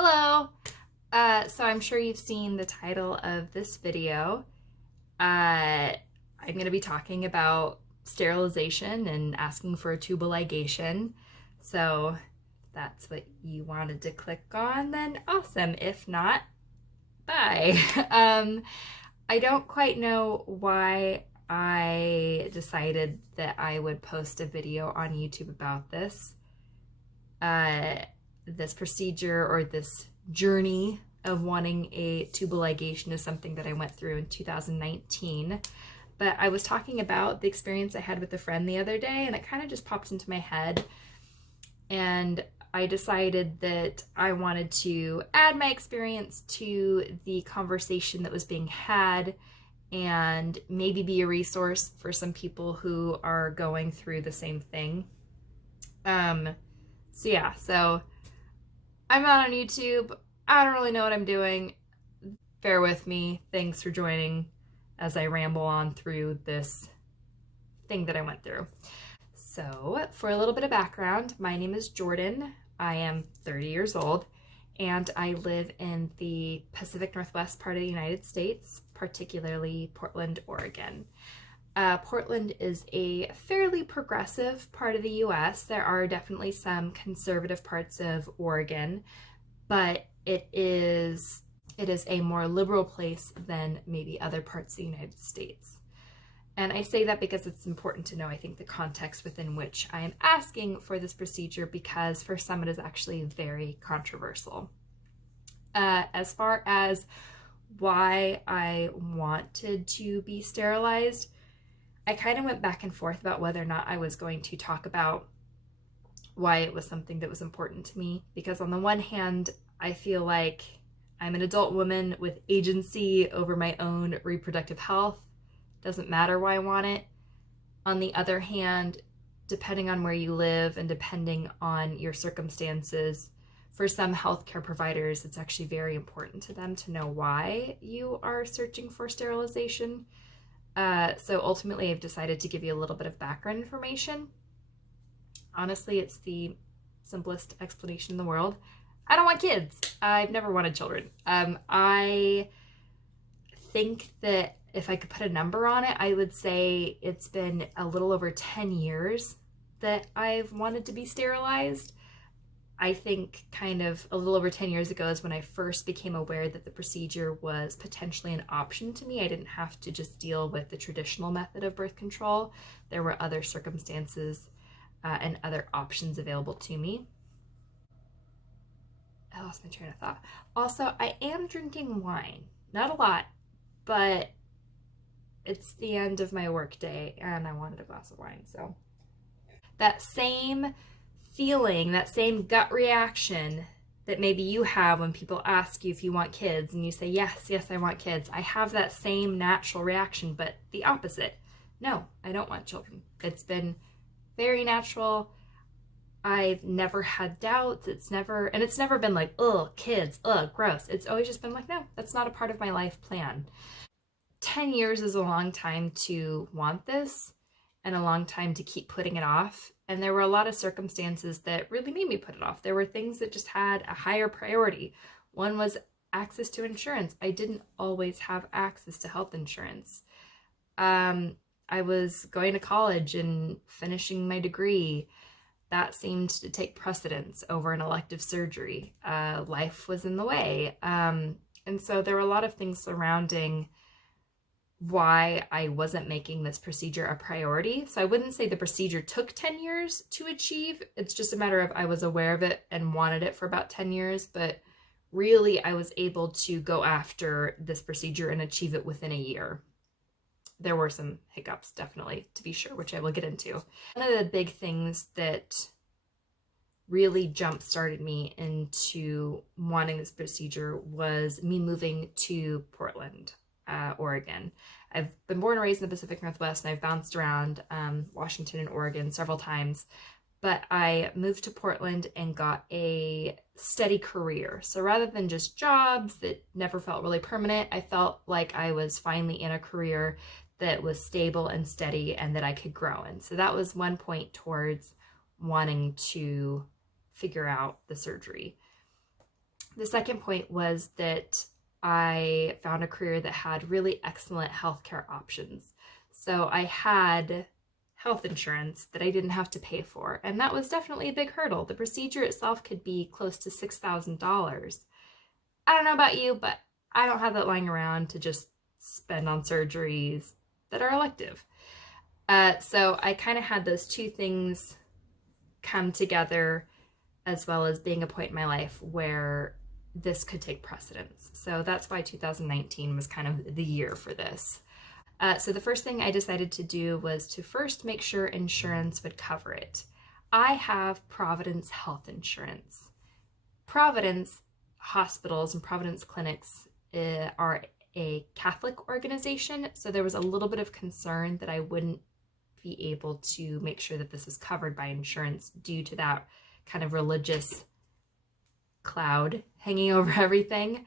Hello! So I'm sure you've seen the title of this video. I'm going to be talking about sterilization and asking for a tubal ligation. So if that's what you wanted to click on, then awesome. If not, bye. I don't quite know why I decided that I would post a video on YouTube about this. This procedure or this journey of wanting a tubal ligation is something that I went through in 2019. But I was talking about the experience I had with a friend the other day, and it kind of just popped into my head. And I decided that I wanted to add my experience to the conversation that was being had and maybe be a resource for some people who are going through the same thing. So I'm not on YouTube. I don't really know what I'm doing. Bear with me. Thanks for joining as I ramble on through this thing that I went through. So for a little bit of background, my name is Jordan. I am 30 years old and I live in the Pacific Northwest part of the United States, particularly Portland, Oregon. Portland is a fairly progressive part of the US. There are definitely some conservative parts of Oregon, but it is a more liberal place than maybe other parts of the United States. And I say that because it's important to know, I think, the context within which I am asking for this procedure, because for some it is actually very controversial. As far as why I wanted to be sterilized, I kind of went back and forth about whether or not I was going to talk about why it was something that was important to me. Because on the one hand, I feel like I'm an adult woman with agency over my own reproductive health. Doesn't matter why I want it. On the other hand, depending on where you live and depending on your circumstances, for some healthcare providers, it's actually very important to them to know why you are searching for sterilization. So ultimately, I've decided to give you a little bit of background information. Honestly, it's the simplest explanation in the world. I don't want kids. I've never wanted children. I think that if I could put a number on it, I would say it's been a little over 10 years that I've wanted to be sterilized. I think kind of a little over 10 years ago is when I first became aware that the procedure was potentially an option to me. I didn't have to just deal with the traditional method of birth control. There were other circumstances and other options available to me. I lost my train of thought. Also, I am drinking wine. Not a lot, but it's the end of my work day and I wanted a glass of wine. So that same feeling, that same gut reaction that maybe you have when people ask you if you want kids and you say, yes, I want kids. I have that same natural reaction, but the opposite. No, I don't want children. It's been very natural. I've never had doubts. It's never been like, ugh, kids, ugh, gross. It's always just been like, no, that's not a part of my life plan. 10 years is a long time to want this and a long time to keep putting it off. And there were a lot of circumstances that really made me put it off. There were things that just had a higher priority. One was access to insurance. I didn't always have access to health insurance. I was going to college and finishing my degree. That seemed to take precedence over an elective surgery. Life was in the way. And so there were a lot of things surrounding why I wasn't making this procedure a priority. So I wouldn't say the procedure took 10 years to achieve. It's just a matter of I was aware of it and wanted it for about 10 years, but really I was able to go after this procedure and achieve it within a year. There were some hiccups, definitely, to be sure, which I will get into. One of the big things that really jump-started me into wanting this procedure was me moving to Portland, Oregon. I've been born and raised in the Pacific Northwest, and I've bounced around Washington and Oregon several times, but I moved to Portland and got a steady career. So rather than just jobs that never felt really permanent, I felt like I was finally in a career that was stable and steady and that I could grow in. So that was one point towards wanting to figure out the surgery. The second point was that I found a career that had really excellent healthcare options. So I had health insurance that I didn't have to pay for, and that was definitely a big hurdle. The procedure itself could be close to $6,000. I don't know about you, but I don't have that lying around to just spend on surgeries that are elective. So I kind of had those two things come together, as well as being a point in my life where this could take precedence. So that's why 2019 was kind of the year for this. So the first thing I decided to do was to first make sure insurance would cover it. I have Providence Health Insurance. Providence hospitals and Providence clinics are a Catholic organization, so there was a little bit of concern that I wouldn't be able to make sure that this was covered by insurance due to that kind of religious cloud hanging over everything.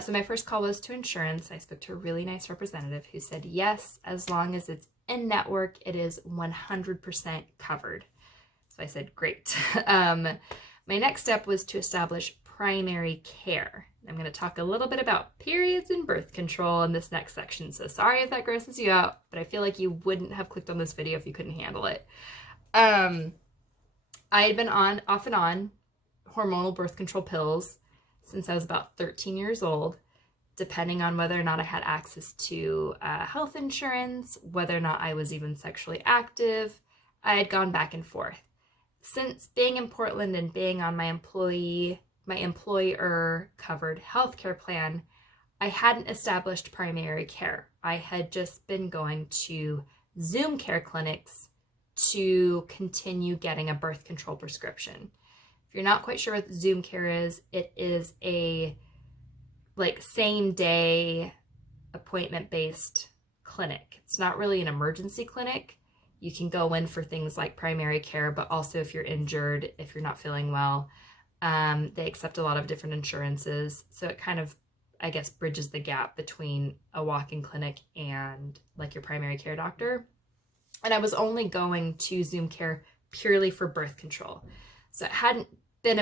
So my first call was to insurance. I spoke to a really nice representative who said, yes, as long as it's in network, it is 100% covered. So I said, great. My next step was to establish primary care. I'm going to talk a little bit about periods and birth control in this next section. So sorry if that grosses you out, but I feel like you wouldn't have clicked on this video if you couldn't handle it. I had been off and on hormonal birth control pills since I was about 13 years old, depending on whether or not I had access to health insurance, whether or not I was even sexually active. I had gone back and forth. Since being in Portland and being on my employer covered healthcare plan, I hadn't established primary care. I had just been going to Zoom care clinics to continue getting a birth control prescription. If you're not quite sure what Zoom care is, it is a same day appointment based clinic. It's not really an emergency clinic. You can go in for things like primary care, but also if you're injured, if you're not feeling well. They accept a lot of different insurances. So it kind of, I guess, bridges the gap between a walk-in clinic and like your primary care doctor. And I was only going to Zoom care purely for birth control. So it had been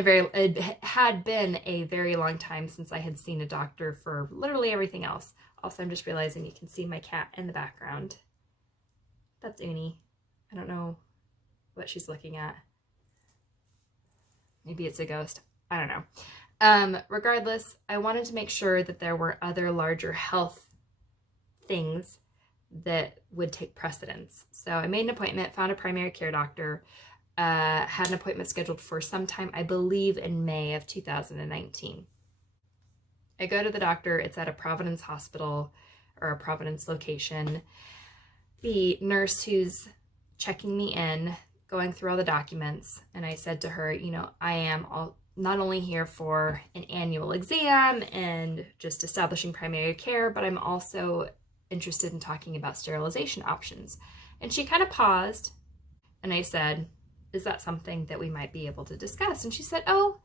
a very long time since I had seen a doctor for literally everything else. Also, I'm just realizing you can see my cat in the background. That's Uni. I don't know what she's looking at. Maybe it's a ghost. I don't know. Regardless, I wanted to make sure that there were other larger health things that would take precedence. So I made an appointment, found a primary care doctor, had an appointment scheduled for sometime, I believe, in May of 2019. I go to the doctor. It's at a Providence hospital or a Providence location. The nurse who's checking me in, going through all the documents, and I said to her, I am not only here for an annual exam and just establishing primary care, but I'm also interested in talking about sterilization options. And she kind of paused, and I said, is that something that we might be able to discuss? And she said, oh,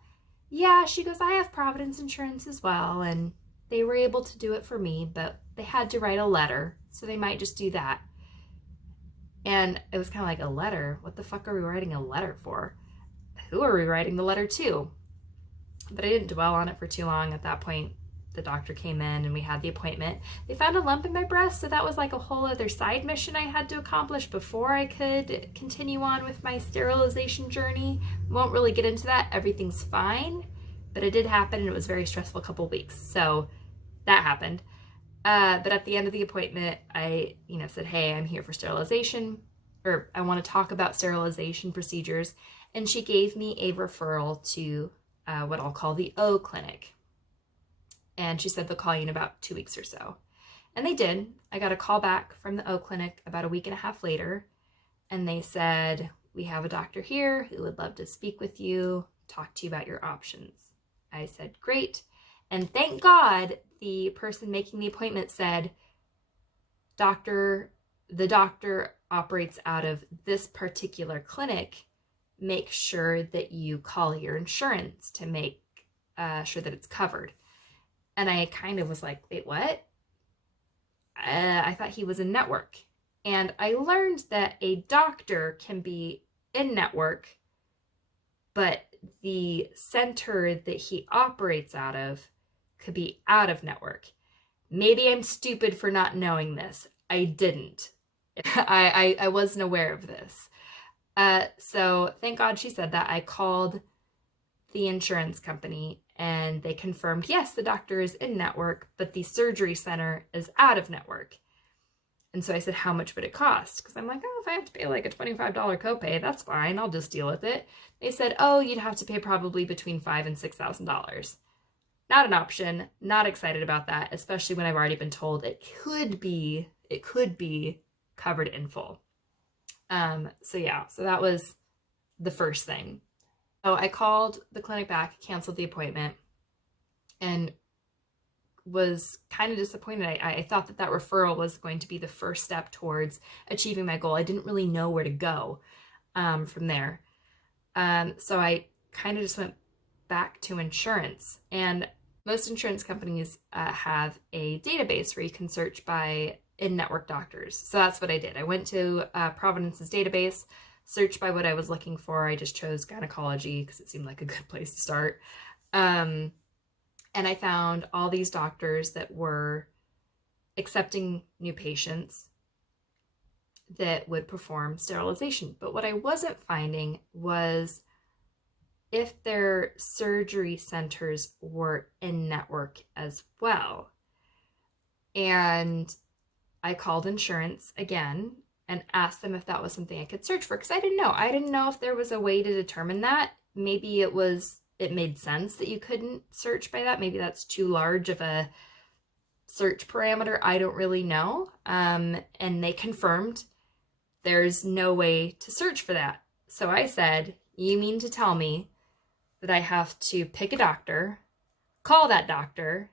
yeah. She goes, I have Providence insurance as well, and they were able to do it for me, but they had to write a letter, so they might just do that. And it was kind of like, a letter? What the fuck are we writing a letter for? Who are we writing the letter to? But I didn't dwell on it for too long. At that point, the doctor came in and we had the appointment. They found a lump in my breast, so that was like a whole other side mission I had to accomplish before I could continue on with my sterilization journey. Won't really get into that. Everything's fine, but it did happen, and it was a very stressful couple weeks. So that happened. But at the end of the appointment, I, said, hey, I'm here for sterilization, or I want to talk about sterilization procedures. And she gave me a referral to what I'll call the O clinic. And she said they'll call you in about 2 weeks or so. And they did. I got a call back from the O clinic about a week and a half later. And they said, we have a doctor here who would love to speak with you, talk to you about your options. I said, great. And thank God the person making the appointment said, the doctor operates out of this particular clinic. Make sure that you call your insurance to make sure that it's covered. And I kind of was like, wait, what? I thought he was in network. And I learned that a doctor can be in network, but the center that he operates out of could be out of network. Maybe I'm stupid for not knowing this. I didn't. I wasn't aware of this. So thank God she said that. I called the insurance company and they confirmed, yes, the doctor is in network, but the surgery center is out of network. And so I said, how much would it cost? Because I'm like, oh, if I have to pay like a $25 copay, that's fine. I'll just deal with it. They said, oh, you'd have to pay probably between $5,000 and $6,000. Not an option. Not excited about that, especially when I've already been told it could be covered in full. So that was the first thing. So I called the clinic back, canceled the appointment, and was kind of disappointed. I thought that referral was going to be the first step towards achieving my goal. I didn't really know where to go from there. So I kind of just went back to insurance. And most insurance companies have a database where you can search by in-network doctors. So that's what I did. I went to Providence's database, searched by what I was looking for. I just chose gynecology because it seemed like a good place to start. And I found all these doctors that were accepting new patients that would perform sterilization. But what I wasn't finding was if their surgery centers were in network as well. And I called insurance again and asked them if that was something I could search for, because I didn't know. I didn't know if there was a way to determine that. Maybe it made sense that you couldn't search by that. Maybe that's too large of a search parameter. I don't really know. And they confirmed there's no way to search for that. So I said, you mean to tell me that I have to pick a doctor, call that doctor,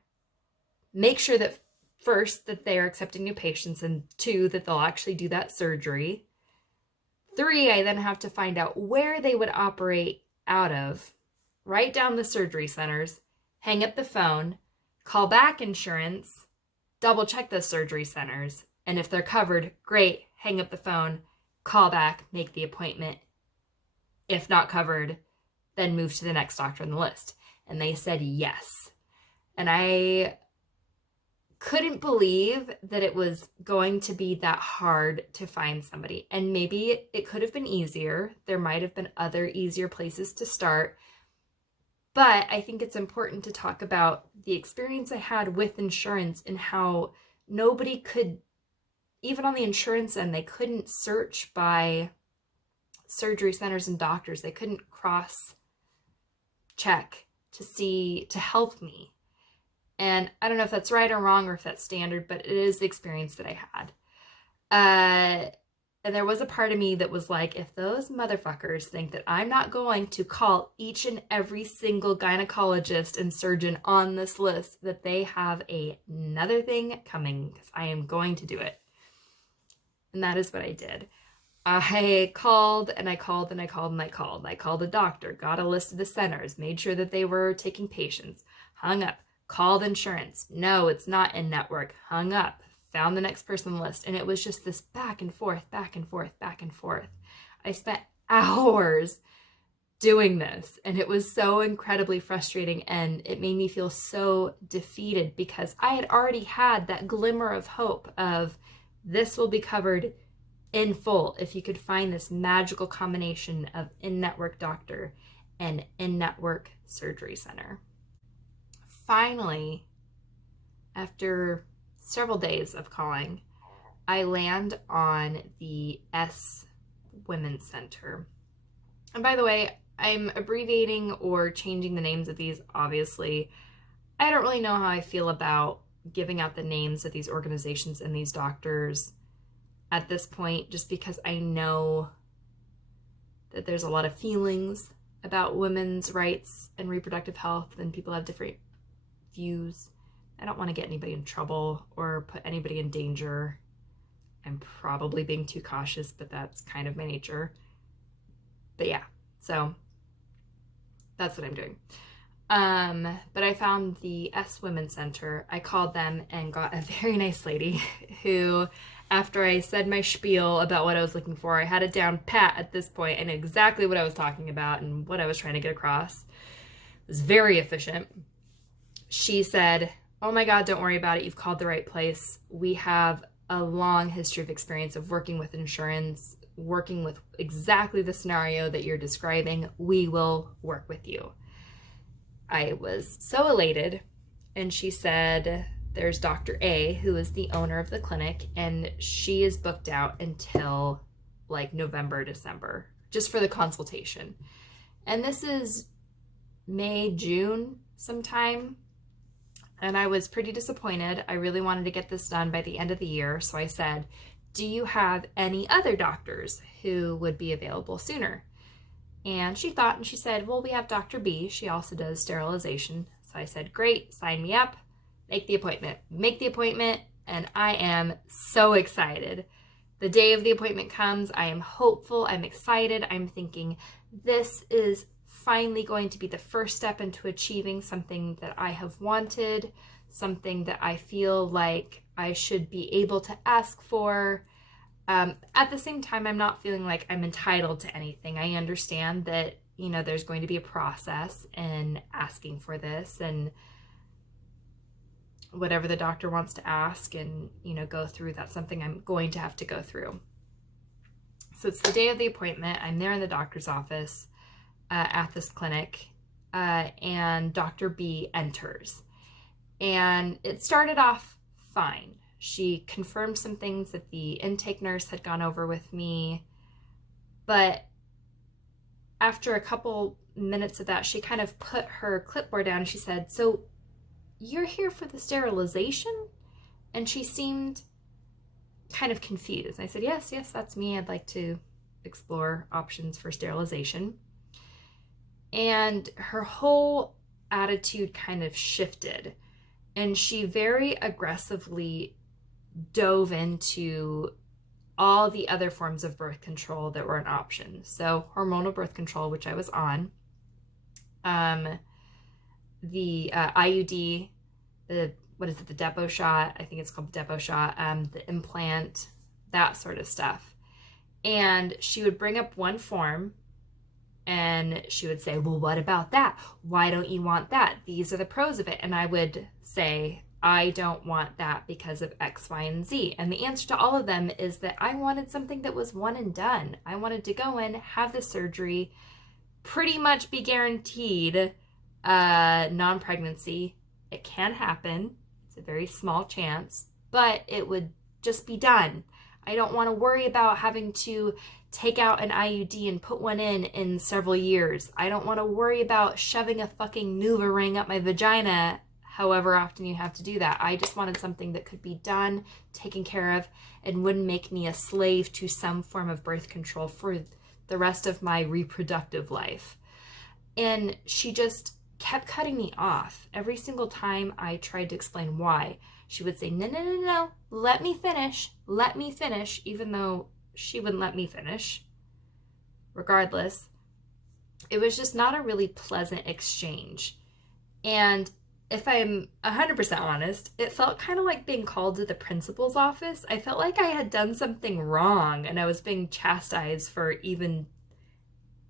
make sure that first that they are accepting new patients, and 2, that they'll actually do that surgery. 3, I then have to find out where they would operate out of, write down the surgery centers, hang up the phone, call back insurance, double check those surgery centers, and if they're covered, great, hang up the phone, call back, make the appointment. If not covered, then move to the next doctor on the list. And they said yes. And I couldn't believe that it was going to be that hard to find somebody. And maybe it could have been easier. There might have been other easier places to start. But I think it's important to talk about the experience I had with insurance and how nobody could, even on the insurance end, they couldn't search by surgery centers and doctors. They couldn't cross check to help me. And I don't know if that's right or wrong or if that's standard, but it is the experience that I had. And there was a part of me that was like, if those motherfuckers think that I'm not going to call each and every single gynecologist and surgeon on this list, that they have another thing coming, because I am going to do it. And that is what I did. I called and I called and I called and I called. I called a doctor, got a list of the centers, made sure that they were taking patients, hung up, called insurance. No, it's not in network. Hung up, found the next person on the list. And it was just this back and forth, back and forth, back and forth. I spent hours doing this, and it was so incredibly frustrating, and it made me feel so defeated because I had already had that glimmer of hope of this will be covered in full if you could find this magical combination of in-network doctor and in-network surgery center. Finally, after several days of calling, I land on the S Women's Center. And by the way, I'm abbreviating or changing the names of these, obviously. I don't really know how I feel about giving out the names of these organizations and these doctors at this point, just because I know that there's a lot of feelings about women's rights and reproductive health, and people have different views. I don't want to get anybody in trouble or put anybody in danger. I'm probably being too cautious, but that's kind of my nature. But yeah, so that's what I'm doing. But I found the S Women's Center. I called them and got a very nice lady who After I said my spiel about what I was looking for, I had it down pat at this point and exactly what I was talking about and what I was trying to get across. It was very efficient. She said, "Oh my God, don't worry about it. You've called the right place. We have a long history of experience of working with insurance, working with exactly the scenario that you're describing. We will work with you." I was so elated. And she said, "There's Dr. A, who is the owner of the clinic, and she is booked out until like November, December, just for the consultation." And this is May, June sometime. And I was pretty disappointed. I really wanted to get this done by the end of the year. So I said, "Do you have any other doctors who would be available sooner?" And she thought and she said, "Well, we have Dr. B. She also does sterilization." So I said, "Great, sign me up, make the appointment." Make the appointment, and I am so excited. The day of the appointment comes, I am hopeful, I'm excited, I'm thinking, this is finally going to be the first step into achieving something that I have wanted, something that I feel like I should be able to ask for. At the same time, I'm not feeling like I'm entitled to anything. I understand that, there's going to be a process in asking for this, and whatever the doctor wants to ask and, go through, that's something I'm going to have to go through. So it's the day of the appointment. I'm there in the doctor's office at this clinic, and Dr. B enters. And it started off fine. She confirmed some things that the intake nurse had gone over with me, but after a couple minutes of that, she kind of put her clipboard down and she said, "So you're here for the sterilization?" And she seemed kind of confused. I said, yes, that's me. I'd like to explore options for sterilization." And her whole attitude kind of shifted, and she very aggressively dove into all the other forms of birth control that were an option. So hormonal birth control, which I was on, the IUD, the depot shot, I think it's called the depot shot, the implant, that sort of stuff. And she would bring up one form and she would say, "Well, what about that? Why don't you want that? These are the pros of it." And I would say, "I don't want that because of X, Y, and Z." And the answer to all of them is that I wanted something that was one and done. I wanted to go in, have the surgery, pretty much be guaranteed non-pregnancy. It can happen. It's a very small chance, but it would just be done. I don't want to worry about having to take out an IUD and put one in several years. I don't want to worry about shoving a fucking NuvaRing up my vagina however often you have to do that. I just wanted something that could be done, taken care of, and wouldn't make me a slave to some form of birth control for the rest of my reproductive life. And she just kept cutting me off. Every single time I tried to explain why, she would say, no, let me finish, even though she wouldn't let me finish. Regardless, it was just not a really pleasant exchange. And if I'm 100% honest, it felt kind of like being called to the principal's office. I felt like I had done something wrong and I was being chastised for even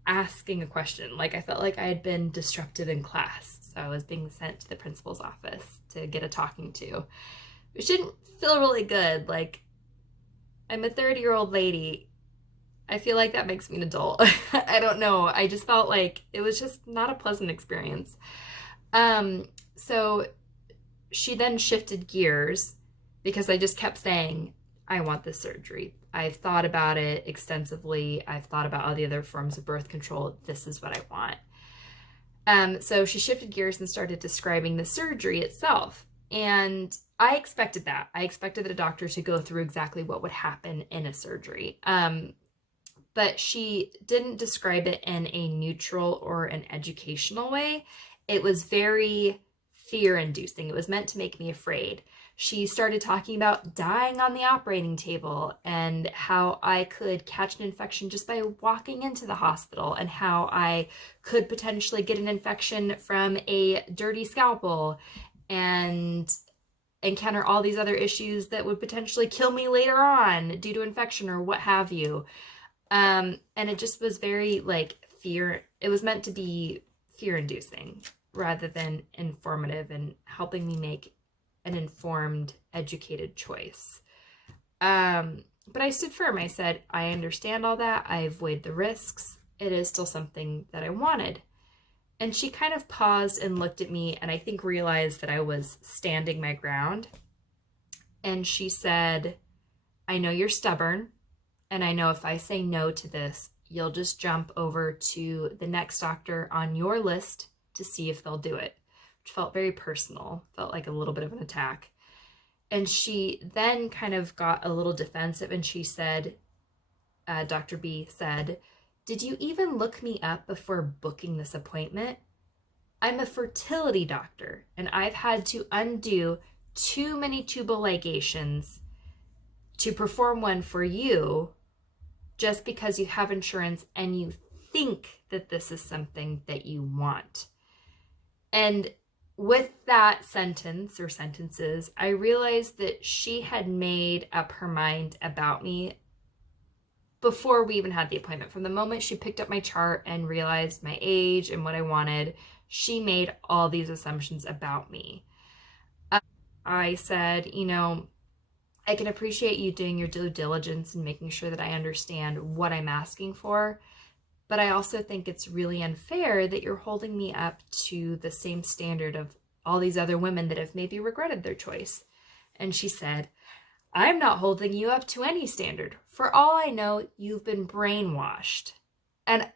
asking a question. Like, I felt like I had been disruptive in class. So I was being sent to the principal's office to get a talking to, which didn't feel really good. Like, I'm a 30-year-old lady. I feel like that makes me an adult. I don't know. I just felt like it was just not a pleasant experience. So she then shifted gears because I just kept saying, "I want this surgery. I've thought about it extensively. I've thought about all the other forms of birth control. This is what I want." So she shifted gears and started describing the surgery itself. And I expected that. I expected the doctor to go through exactly what would happen in a surgery. But she didn't describe it in a neutral or an educational way. It was very fear-inducing. It was meant to make me afraid. She started talking about dying on the operating table and how I could catch an infection just by walking into the hospital, and how I could potentially get an infection from a dirty scalpel. And encounter all these other issues that would potentially kill me later on due to infection or what have you. And it just was very like fear. It was meant to be fear-inducing rather than informative and helping me make an informed, educated choice. But I stood firm. I said, I understand all that. I've weighed the risks. It is still something that I wanted. And she kind of paused and looked at me and I think realized that I was standing my ground. And she said, I know you're stubborn. And I know if I say no to this, you'll just jump over to the next doctor on your list to see if they'll do it, which felt very personal, felt like a little bit of an attack. And she then kind of got a little defensive and she said, Dr. B said, did you even look me up before booking this appointment? I'm a fertility doctor and I've had to undo too many tubal ligations to perform one for you just because you have insurance and you think that this is something that you want. And with that sentence or sentences, I realized that she had made up her mind about me before we even had the appointment. From the moment she picked up my chart and realized my age and what I wanted, she made all these assumptions about me. I said, I can appreciate you doing your due diligence and making sure that I understand what I'm asking for. But I also think it's really unfair that you're holding me up to the same standard of all these other women that have maybe regretted their choice. And she said, I'm not holding you up to any standard. For all I know, you've been brainwashed. And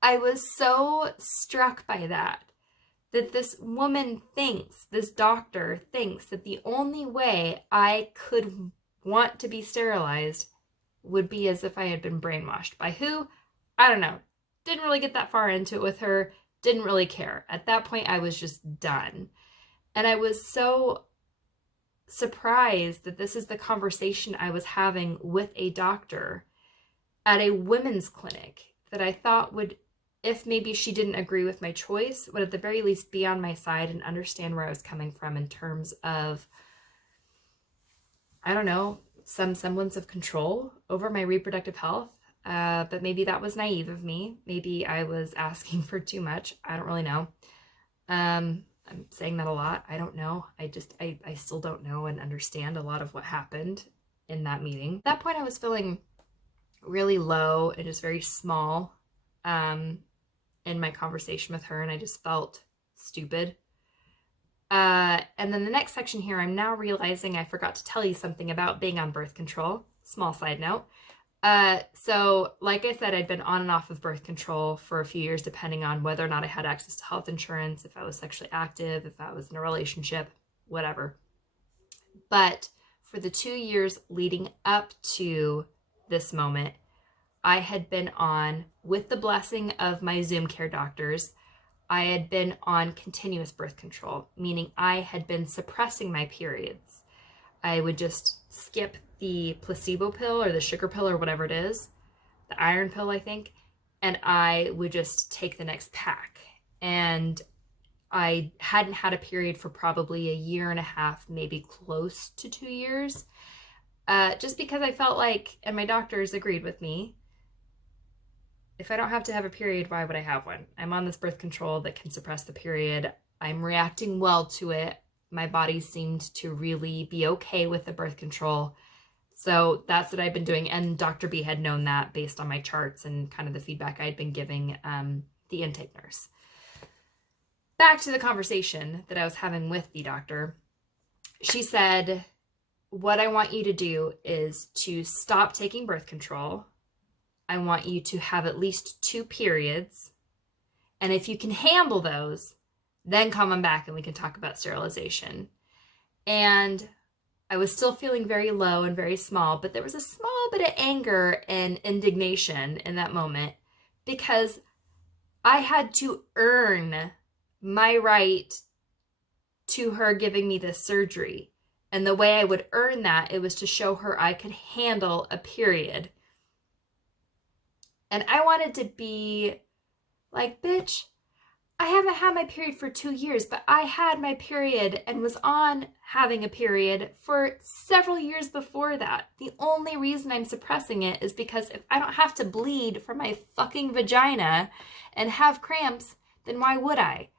I was so struck by that this woman thinks, this doctor thinks that the only way I could want to be sterilized would be as if I had been brainwashed. By who? I don't know. Didn't really get that far into it with her. Didn't really care. At that point, I was just done. And I was so surprised that this is the conversation I was having with a doctor at a women's clinic that I thought would, if maybe she didn't agree with my choice, would at the very least be on my side and understand where I was coming from in terms of, I don't know, some semblance of control over my reproductive health. But maybe that was naive of me. Maybe I was asking for too much. I don't really know. I'm saying that a lot. I don't know. I still don't know and understand a lot of what happened in that meeting. At that point, I was feeling really low and just very small in my conversation with her, and I just felt stupid. And then the next section here, I'm now realizing I forgot to tell you something about being on birth control. Small side note. So like I said, I'd been on and off of birth control for a few years, depending on whether or not I had access to health insurance, if I was sexually active, if I was in a relationship, whatever. But for the 2 years leading up to this moment, I had been on, with the blessing of my Zoom care doctors, I had been on continuous birth control, meaning I had been suppressing my periods. I would just skip the placebo pill or the sugar pill or whatever it is, the iron pill, I think, and I would just take the next pack. And I hadn't had a period for probably a year and a half, maybe close to 2 years, just because I felt like, and my doctors agreed with me, if I don't have to have a period, why would I have one? I'm on this birth control that can suppress the period. I'm reacting well to it. My body seemed to really be okay with the birth control. So that's what I've been doing. And Dr. B had known that based on my charts and kind of the feedback I'd been giving the intake nurse. Back to the conversation that I was having with the doctor. She said, what I want you to do is to stop taking birth control. I want you to have at least 2 periods. And if you can handle those, then come on back and we can talk about sterilization. And I was still feeling very low and very small, but there was a small bit of anger and indignation in that moment because I had to earn my right to her giving me this surgery. And the way I would earn that, it was to show her I could handle a period. And I wanted to be like, bitch, I haven't had my period for 2 years, but I had my period and was on having a period for several years before that. The only reason I'm suppressing it is because if I don't have to bleed from my fucking vagina and have cramps, then why would I?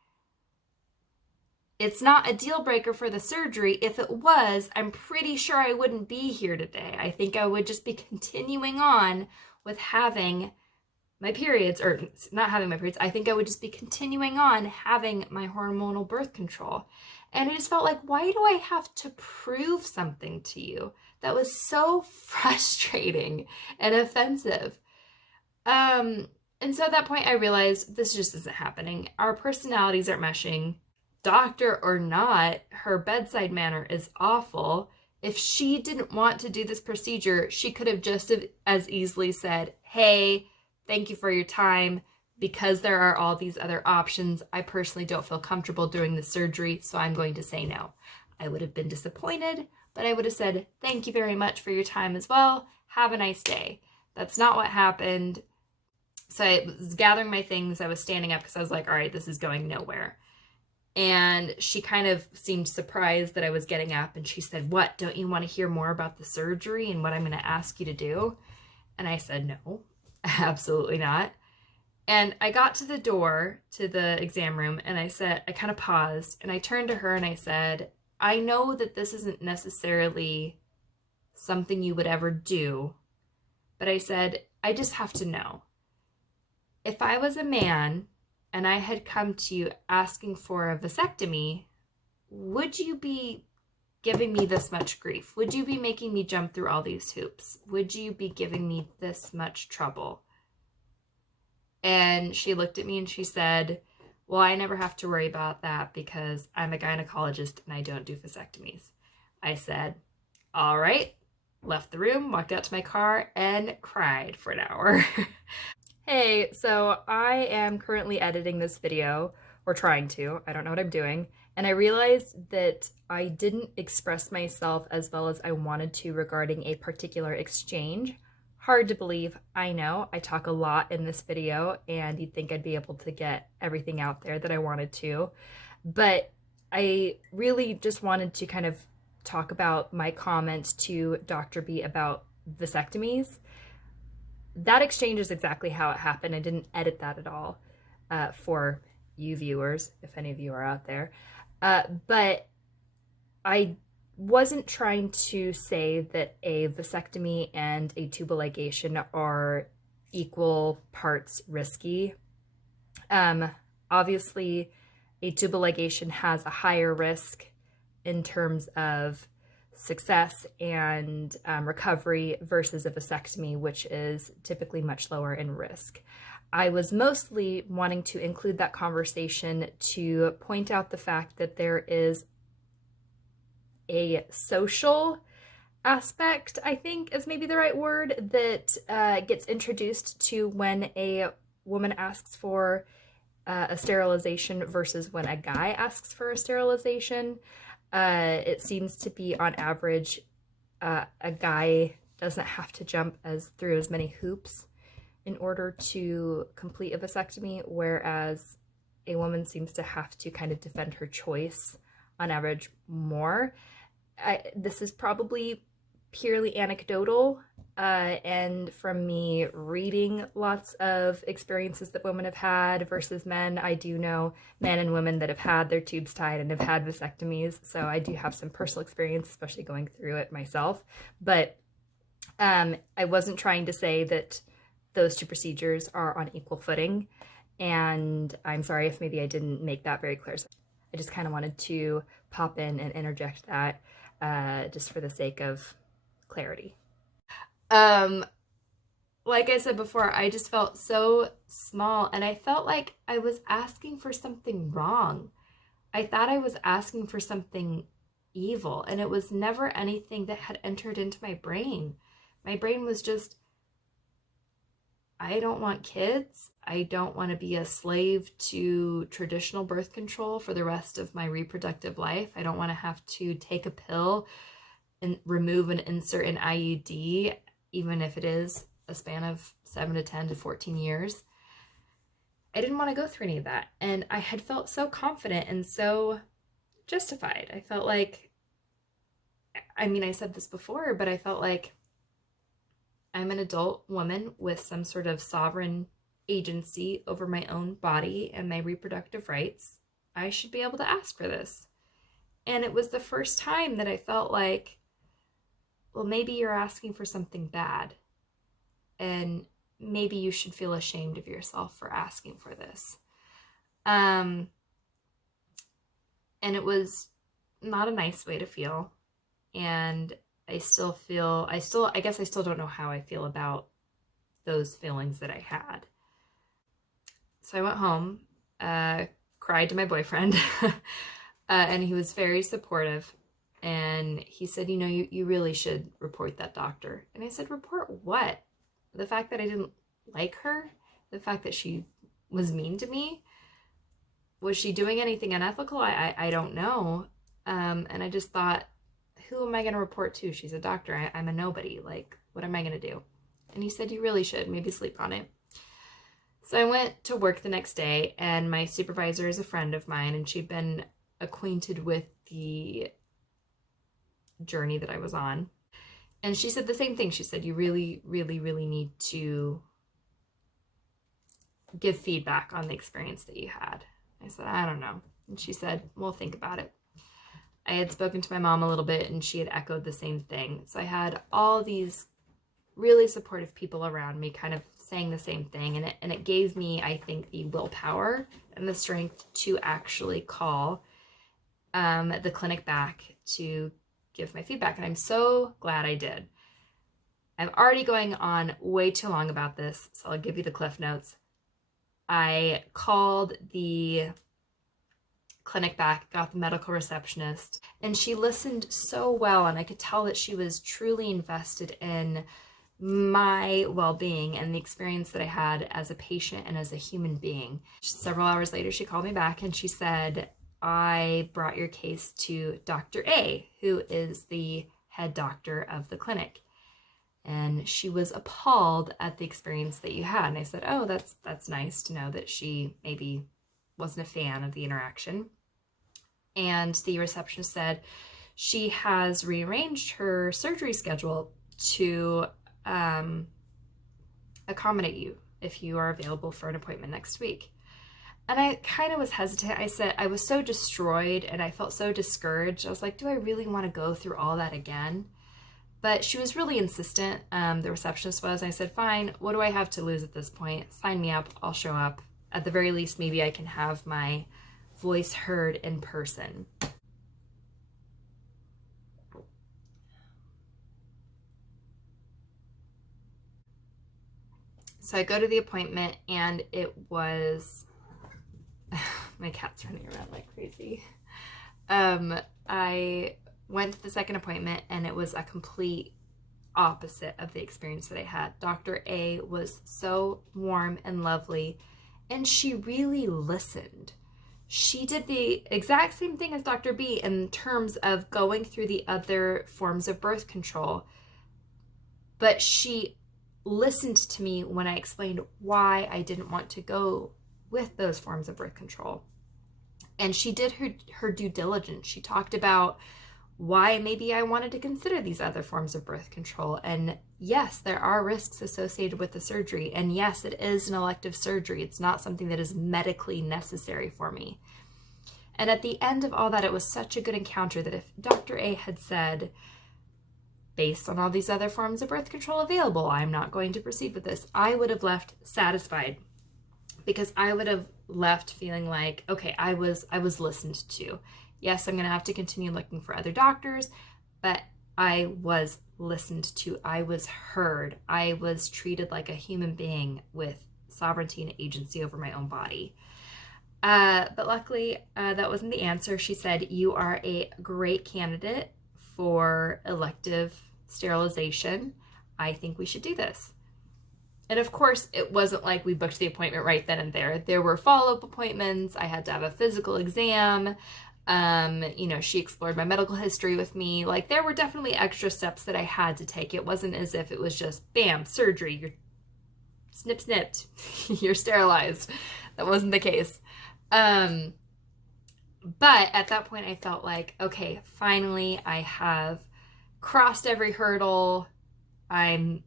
It's not a deal breaker for the surgery. If it was, I'm pretty sure I wouldn't be here today. I think I would just be continuing on with having my periods, or not having my periods. I think I would just be continuing on having my hormonal birth control. And I just felt like, why do I have to prove something to you? That was so frustrating and offensive. And so at that point, I realized this just isn't happening. Our personalities aren't meshing. Doctor or not, her bedside manner is awful. If she didn't want to do this procedure, she could have just as easily said, hey, thank you for your time. Because there are all these other options, I personally don't feel comfortable doing the surgery, so I'm going to say no. I would have been disappointed, but I would have said, thank you very much for your time as well. Have a nice day. That's not what happened. So I was gathering my things. I was standing up because I was like, all right, this is going nowhere. And she kind of seemed surprised that I was getting up, and she said, what, don't you want to hear more about the surgery and what I'm going to ask you to do? And I said, no, absolutely not. And I got to the door to the exam room, and I kind of paused, and I turned to her and I said, I know that this isn't necessarily something you would ever do, but I said, I just have to know. If I was a man and I had come to you asking for a vasectomy, would you be giving me this much grief? Would you be making me jump through all these hoops? Would you be giving me this much trouble? And she looked at me and she said, well, I never have to worry about that because I'm a gynecologist and I don't do vasectomies. I said, all right, left the room, walked out to my car, and cried for an hour. Hey, so I am currently editing this video, or trying to. I don't know what I'm doing. And I realized that I didn't express myself as well as I wanted to regarding a particular exchange. Hard to believe, I know. I talk a lot in this video, and you'd think I'd be able to get everything out there that I wanted to. But I really just wanted to kind of talk about my comment to Dr. B about vasectomies. That exchange is exactly how it happened. I didn't edit that at all for you viewers, if any of you are out there. But I wasn't trying to say that a vasectomy and a tubal ligation are equal parts risky. Obviously, a tubal ligation has a higher risk in terms of success and recovery versus a vasectomy, which is typically much lower in risk. I was mostly wanting to include that conversation to point out the fact that there is a social aspect, I think is maybe the right word, that gets introduced to when a woman asks for a sterilization versus when a guy asks for a sterilization. It seems to be on average a guy doesn't have to jump through as many hoops in order to complete a vasectomy, whereas a woman seems to have to kind of defend her choice on average more. This is probably purely anecdotal, and from me reading lots of experiences that women have had versus men. I do know men and women that have had their tubes tied and have had vasectomies, so I do have some personal experience, especially going through it myself. But I wasn't trying to say that those two procedures are on equal footing, and I'm sorry if maybe I didn't make that very clear. So I just kind of wanted to pop in and interject that just for the sake of clarity. Like I said before, I just felt so small, and I felt like I was asking for something wrong. I thought I was asking for something evil, and it was never anything that had entered into my brain. My brain was just, I don't want kids. I don't want to be a slave to traditional birth control for the rest of my reproductive life. I don't want to have to take a pill and remove and insert an IUD, even if it is a span of 7 to 10 to 14 years. I didn't want to go through any of that. And I had felt so confident and so justified. I felt like, I mean, I said this before, but I felt like I'm an adult woman with some sort of sovereign agency over my own body and my reproductive rights. I should be able to ask for this. And it was the first time that I felt like, well, maybe you're asking for something bad. And maybe you should feel ashamed of yourself for asking for this. And it was not a nice way to feel. And I guess I still don't know how I feel about those feelings that I had. So I went home, cried to my boyfriend, and he was very supportive. And he said, you really should report that doctor. And I said, report what? The fact that I didn't like her? The fact that she was mean to me? Was she doing anything unethical? I don't know. And I just thought, who am I going to report to? She's a doctor. I'm a nobody. Like, what am I going to do? And he said, you really should. Maybe sleep on it. So I went to work the next day, and my supervisor is a friend of mine, and she'd been acquainted with the journey that I was on. And she said the same thing. She said, you really, really, really need to give feedback on the experience that you had. I said, I don't know. And she said, well, think about it. I had spoken to my mom a little bit, and she had echoed the same thing. So I had all these really supportive people around me kind of saying the same thing. And it gave me, I think, the willpower and the strength to actually call the clinic back to give my feedback. And I'm so glad I did. I'm already going on way too long about this, so I'll give you the cliff notes. I called the clinic back, got the medical receptionist, and she listened so well, and I could tell that she was truly invested in my well-being and the experience that I had as a patient and as a human being. Several hours later, she called me back and she said, I brought your case to Dr. A, who is the head doctor of the clinic. And she was appalled at the experience that you had. And I said, oh, that's nice to know that she maybe wasn't a fan of the interaction. And the receptionist said she has rearranged her surgery schedule to accommodate you if you are available for an appointment next week. And I kind of was hesitant. I said, I was so destroyed and I felt so discouraged. I was like, do I really want to go through all that again? But she was really insistent, the receptionist was. And I said, fine, what do I have to lose at this point? Sign me up, I'll show up. At the very least, maybe I can have my voice heard in person. So I go to the appointment, and it was, my cat's running around like crazy. I went to the second appointment, and it was a complete opposite of the experience that I had. Dr. A was so warm and lovely, and she really listened. She did the exact same thing as Dr. B in terms of going through the other forms of birth control, but she listened to me when I explained why I didn't want to go with those forms of birth control. And she did her due diligence. She talked about why maybe I wanted to consider these other forms of birth control. And yes, there are risks associated with the surgery. And yes, it is an elective surgery. It's not something that is medically necessary for me. And at the end of all that, it was such a good encounter that if Dr. A had said, based on all these other forms of birth control available, I'm not going to proceed with this, I would have left satisfied, because I would have left feeling like, okay, I was listened to. Yes, I'm going to have to continue looking for other doctors, but I was listened to. I was heard. I was treated like a human being with sovereignty and agency over my own body. But luckily, that wasn't the answer. She said, you are a great candidate for elective sterilization. I think we should do this. And of course, it wasn't like we booked the appointment right then and there. There were follow-up appointments. I had to have a physical exam. She explored my medical history with me. Like, there were definitely extra steps that I had to take. It wasn't as if it was just, bam, surgery, you're snipped, you're sterilized. That wasn't the case. But at that point, I felt like, okay, finally, I have crossed every hurdle. I'm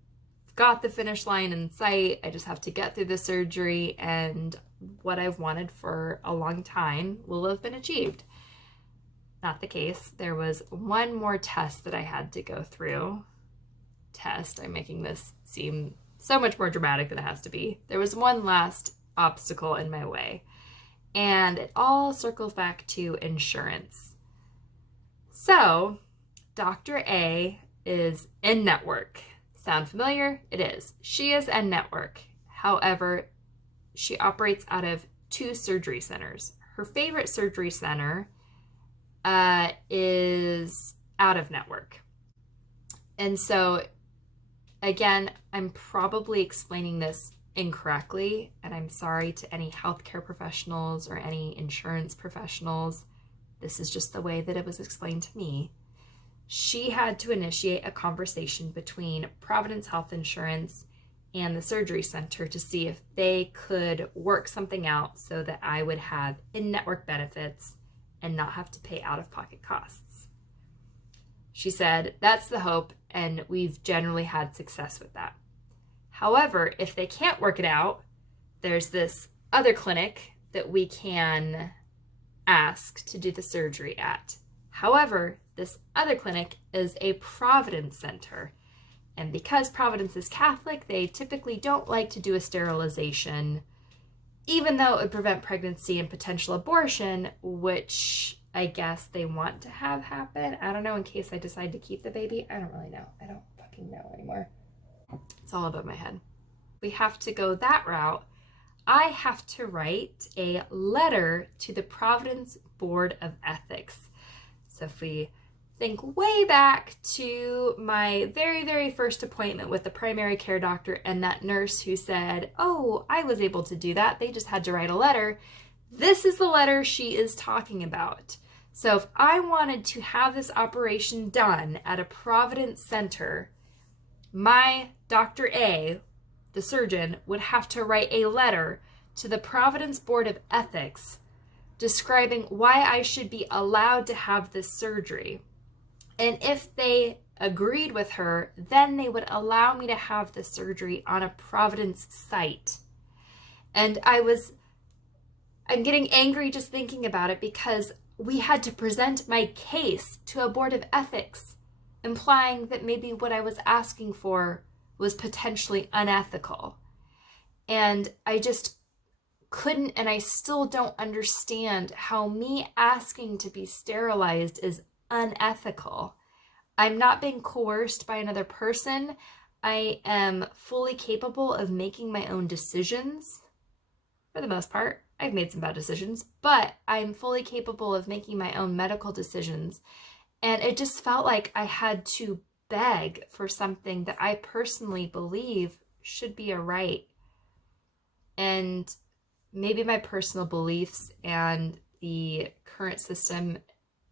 got the finish line in sight. I just have to get through the surgery, and what I've wanted for a long time will have been achieved. Not the case. There was one more test that I had to go through. I'm making this seem so much more dramatic than it has to be. There was one last obstacle in my way, and it all circles back to insurance. So, Dr. A is in network. Sound familiar? It is. She is in network. However, she operates out of 2 surgery centers. Her favorite surgery center is out of network. And so, again, I'm probably explaining this incorrectly, and I'm sorry to any healthcare professionals or any insurance professionals. This is just the way that it was explained to me. She had to initiate a conversation between Providence Health Insurance and the surgery center to see if they could work something out so that I would have in-network benefits and not have to pay out-of-pocket costs. She said, that's the hope, and we've generally had success with that. However, if they can't work it out, there's this other clinic that we can ask to do the surgery at. However, this other clinic is a Providence center. And because Providence is Catholic, they typically don't like to do a sterilization, even though it would prevent pregnancy and potential abortion, which I guess they want to have happen. I don't know, in case I decide to keep the baby. I don't really know. I don't fucking know anymore. It's all above my head. We have to go that route. I have to write a letter to the Providence Board of Ethics. So if we think way back to my very, very first appointment with the primary care doctor and that nurse who said, oh, I was able to do that. They just had to write a letter. This is the letter she is talking about. So if I wanted to have this operation done at a Providence center, my Dr. A, the surgeon, would have to write a letter to the Providence Board of Ethics describing why I should be allowed to have this surgery. And if they agreed with her, then they would allow me to have the surgery on a Providence site. And I'm getting angry just thinking about it because we had to present my case to a board of ethics, implying that maybe what I was asking for was potentially unethical. And I just couldn't, and I still don't understand how me asking to be sterilized is unethical. I'm not being coerced by another person. I am fully capable of making my own decisions. For the most part, I've made some bad decisions, but I'm fully capable of making my own medical decisions. And it just felt like I had to beg for something that I personally believe should be a right. And maybe my personal beliefs and the current system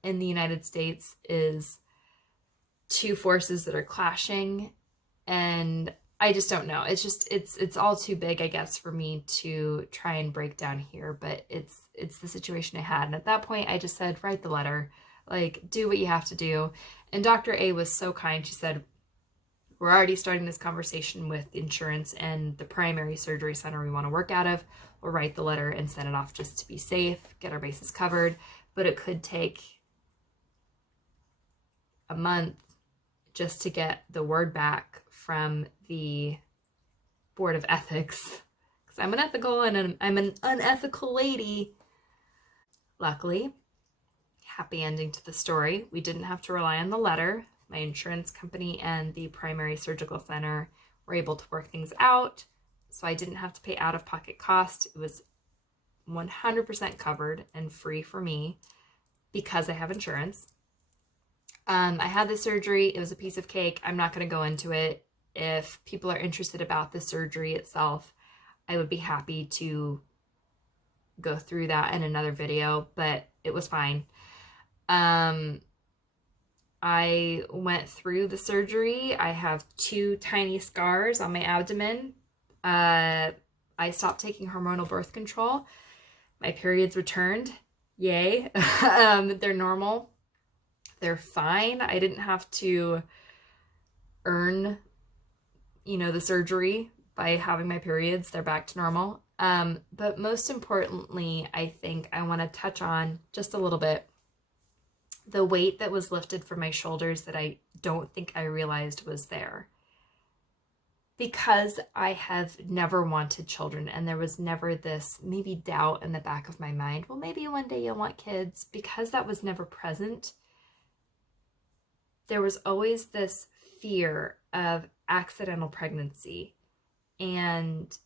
in the United States is 2 forces that are clashing, and I just don't know. It's all too big, I guess, for me to try and break down here, but it's the situation I had. And at that point I just said, write the letter, like, do what you have to do. And Dr. A was so kind. She said, we're already starting this conversation with insurance and the primary surgery center we want to work out of. We'll write the letter and send it off just to be safe, get our bases covered, but it could take a month just to get the word back from the Board of Ethics, because I'm unethical and I'm an unethical lady. Luckily, happy ending to the story. We didn't have to rely on the letter. My insurance company and the primary surgical center were able to work things out, so I didn't have to pay out-of-pocket cost. It was 100% covered and free for me because I have insurance. I had the surgery. It was a piece of cake. I'm not going to go into it. If people are interested about the surgery itself, I would be happy to go through that in another video, but it was fine. I went through the surgery. I have 2 tiny scars on my abdomen. I I stopped taking hormonal birth control. My periods returned. Yay. They're normal. They're fine. I didn't have to earn, the surgery by having my periods. They're back to normal. But most importantly, I think I want to touch on just a little bit the weight that was lifted from my shoulders that I don't think I realized was there. Because I have never wanted children, and there was never this maybe doubt in the back of my mind, well, maybe one day you'll want kids. Because that was never present, there was always this fear of accidental pregnancy and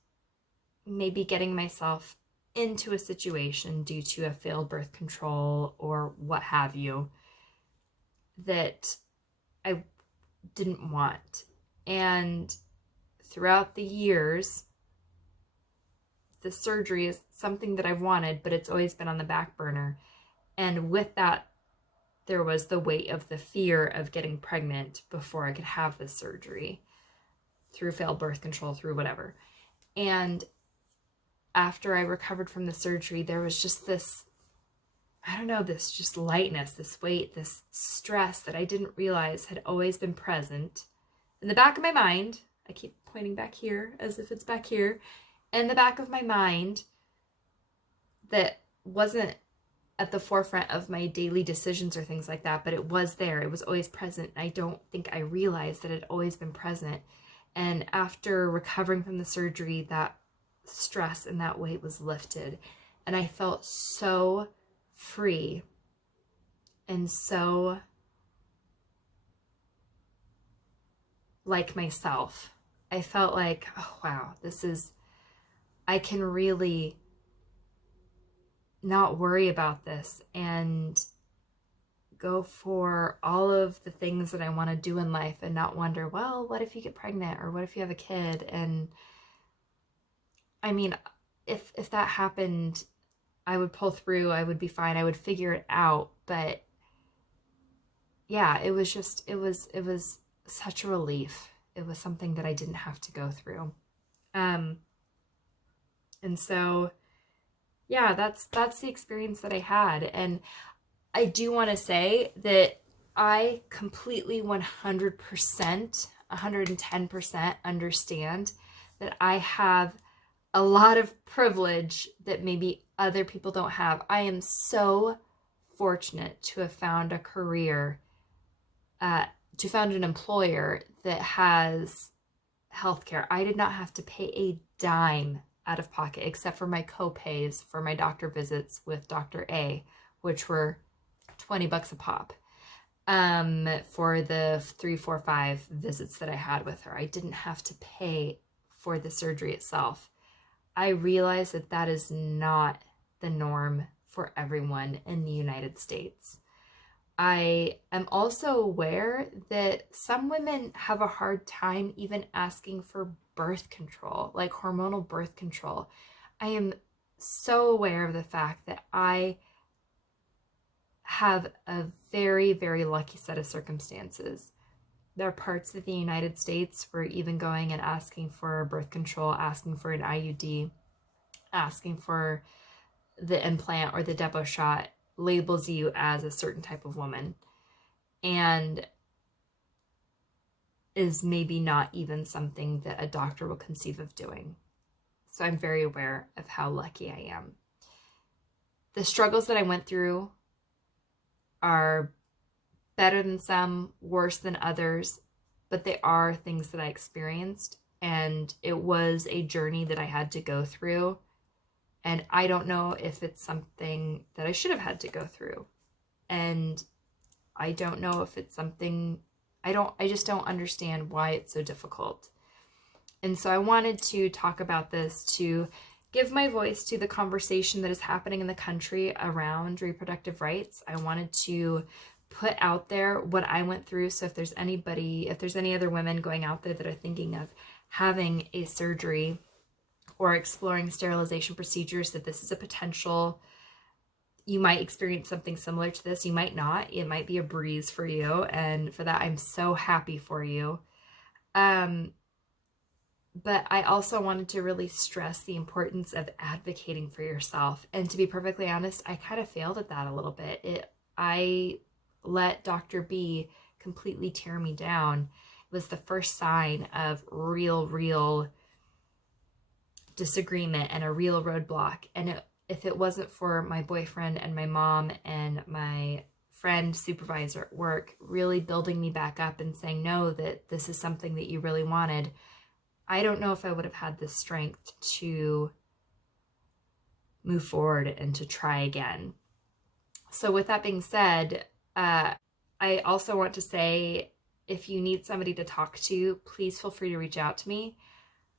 maybe getting myself into a situation due to a failed birth control or what have you that I didn't want. And throughout the years, the surgery is something that I've wanted, but it's always been on the back burner. And with that, there was the weight of the fear of getting pregnant before I could have this surgery through failed birth control, through whatever. And after I recovered from the surgery, there was just this, this just lightness, this weight, this stress that I didn't realize had always been present in the back of my mind. I keep pointing back here as if it's back here. In the back of my mind, that wasn't at the forefront of my daily decisions or things like that, but it was there. It was always present. I don't think I realized that it had always been present. And after recovering from the surgery, that stress and that weight was lifted. And I felt so free and so like myself. I felt like, oh, wow, I can really not worry about this and go for all of the things that I want to do in life and not wonder, well, what if you get pregnant or what if you have a kid? And I mean, if that happened, I would pull through, I would be fine, I would figure it out. But yeah, it was such a relief. It was something that I didn't have to go through. And so, yeah, that's the experience that I had. And I do want to say that I completely 100%, 110% understand that I have a lot of privilege that maybe other people don't have. I am so fortunate to have found a career, to found an employer that has healthcare. I did not have to pay a dime out of pocket except for my co-pays for my doctor visits with Dr. A, which were $20 a pop, for the 3, 4, 5 visits that I had with her. I didn't have to pay for the surgery itself. I realize that that is not the norm for everyone in the United States. I am also aware that some women have a hard time even asking for birth control, like hormonal birth control. I am so aware of the fact that I have a very, very lucky set of circumstances. There are parts of the United States where even going and asking for birth control, asking for an IUD, asking for the implant or the depot shot labels you as a certain type of woman and is maybe not even something that a doctor will conceive of doing. So I'm very aware of how lucky I am. The struggles that I went through are better than some, worse than others, but they are things that I experienced, and it was a journey that I had to go through. And I don't know if it's something that I should have had to go through. And I don't know if it's something, I just don't understand why it's so difficult. And so I wanted to talk about this to give my voice to the conversation that is happening in the country around reproductive rights. I wanted to put out there what I went through. So if there's any other women going out there that are thinking of having a surgery or exploring sterilization procedures, that this is a potential. You might experience something similar to this. You might not. It might be a breeze for you. And for that, I'm so happy for you. But I also wanted to really stress the importance of advocating for yourself. And to be perfectly honest, I kind of failed at that a little bit. I let Dr. B completely tear me down. It was the first sign of real disagreement and a real roadblock. And if it wasn't for my boyfriend and my mom and my friend supervisor at work really building me back up and saying, no, that this is something that you really wanted, I don't know if I would have had the strength to move forward and to try again. So with that being said, I also want to say, if you need somebody to talk to, please feel free to reach out to me.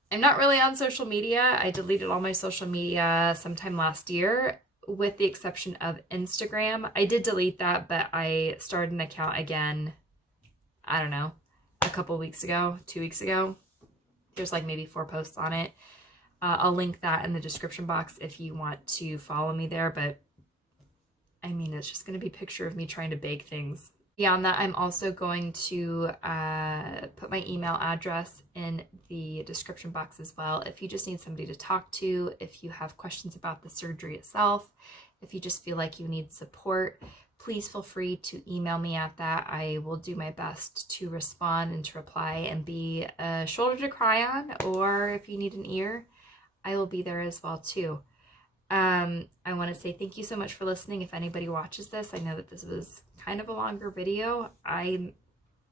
I'm not really on social media. I deleted all my social media sometime last year, with the exception of Instagram. I did delete that, but I started an account again, I don't know, a couple weeks ago, 2 weeks ago. There's like maybe 4 posts on it. I'll link that in the description box if you want to follow me there, but I mean, it's just going to be a picture of me trying to bake things. Beyond that, I'm also going to put my email address in the description box as well. If you just need somebody to talk to, if you have questions about the surgery itself, if you just feel like you need support, please feel free to email me at that. I will do my best to respond and to reply and be a shoulder to cry on, or if you need an ear, I will be there as well too. I want to say thank you so much for listening. If anybody watches this, I know that this was kind of a longer video. I,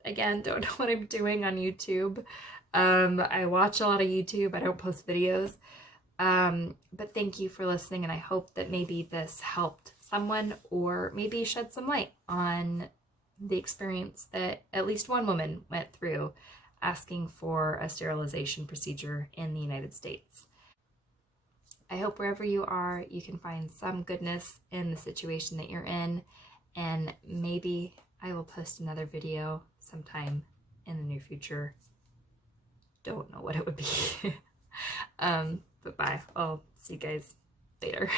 again, don't know what I'm doing on YouTube. I watch a lot of YouTube. I don't post videos. But thank you for listening, and I hope that maybe this helped someone, or maybe shed some light on the experience that at least one woman went through asking for a sterilization procedure in the United States. I hope wherever you are, you can find some goodness in the situation that you're in, and maybe I will post another video sometime in the near future. Don't know what it would be. But bye. I'll see you guys later.